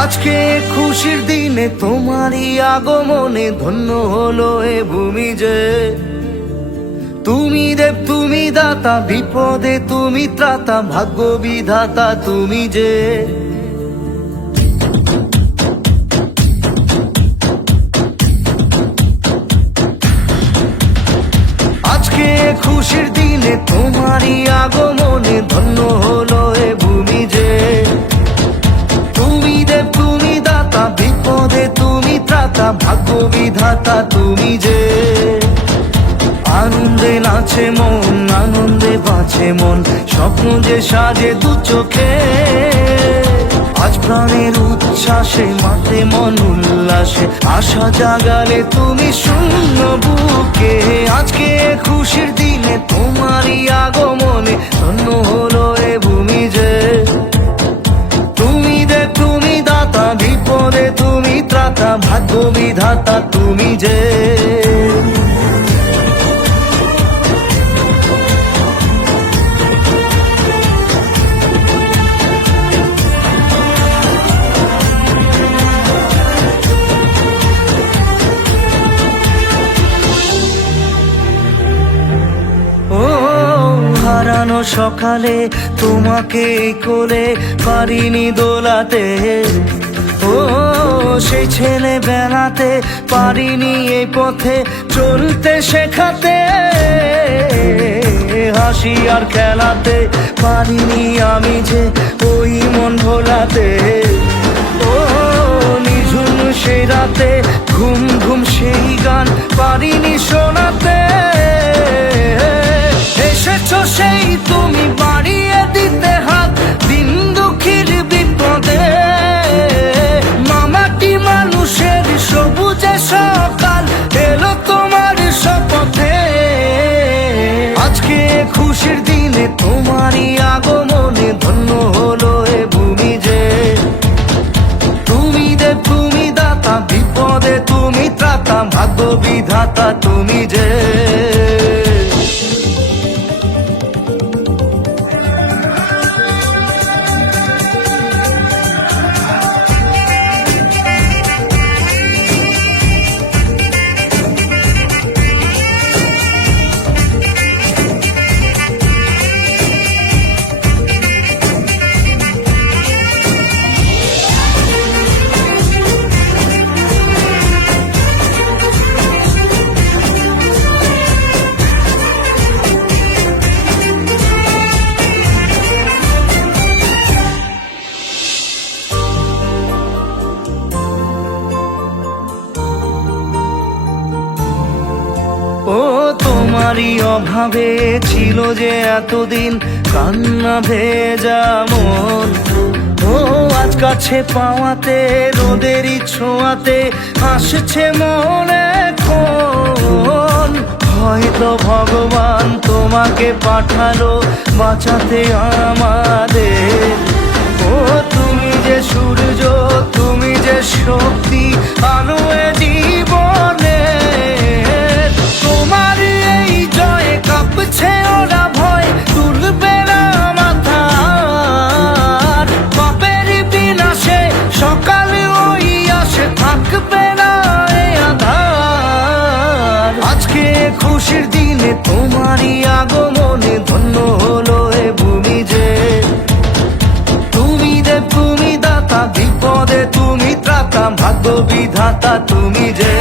আজকে খুশির দিনে তোমারই আগমনে ধন্য হলো এ ভূমি যে। তুমি দেব তুমি দাতা, বিপদে তুমি ত্রাতা, ভাগ্য বিধাতা তুমি যে। আজকে খুশির দিনে তোমারই আগমনে ধন্য হলো এ ভূমি যে। তুমি দেব তুমি দাতা, বিপদে তুমি ত্রাতা, ভাগ্য বিধাতা তুমি যে। আনন্দে নাচে মন, আনন্দে বাঁচে মন, স্বপ্ন যে সাজে দু চোখে। আজ প্রাণের উচ্ছ্বাসে মাতে মন উল্লাসে, আশা জাগালে তুমি শূন্য বুকে। আজকে খুশির দিনে তোমারই আগমনে ধন্য হলো এ ভূমি যে। তুমি দে তুমি দাতা, বিপদে তুমি ত্রাতা, ভাগ্য বিধাতা তুমি যে। হারানো সকালে তোমাকে কোলে পারিনি দোলাতে, ও সেই ছেলে বেলাতে পারিনি এই পথে চলতে শেখাতে। হাসি আর খেলাতে পারিনি আমি যে ওই মন ভোলাতে। ও নিঝুম সেই রাতে ঘুম ঘুম সেই গান পারিনি শোনাতে। এসেছো সেই তুমি বাড়িয়ে দিতে হাত দিন দুঃখীর বিপদে। মামাটি মানুষের সবুজে সকাল এলো তোমার শপথে। আজকে খুশির দিনে তোমারই আগমনে ধন্য হলো এ ভূমি যে। তুমি দেব তুমি দাতা, বিপদে তুমি ত্রাতা, ভাগ্য বিধাতা তুমি যে। ও তোমারই অভাবে ছিল যে এতদিন কান্না ভেজা মন। ও আজ কাছে পাওয়াতে রোদেরই ছোঁয়াতে আসছে মনে কোন। হয়তো ভগবান তোমাকে পাঠালো বাঁচাতে আমাদের। ও তুমি যে সূর্য, তুমি যে শক্তি, আলো এ জীবনে। তোমার এই জয়ে কাঁপছে ওরা ভয়, তুলবে না মাথা। পাপের বিনাশে সকালে ওই আসে, থাকবে না এই আধার। আজকে খুশির দিনে তোমারই আগমনে ধন্য হলো এ ভূমি যে। তুমি দেব তুমি দাতা, বিপদে তুমি ত্রাতা, ভাগ্য বিধাতা তুমি যে।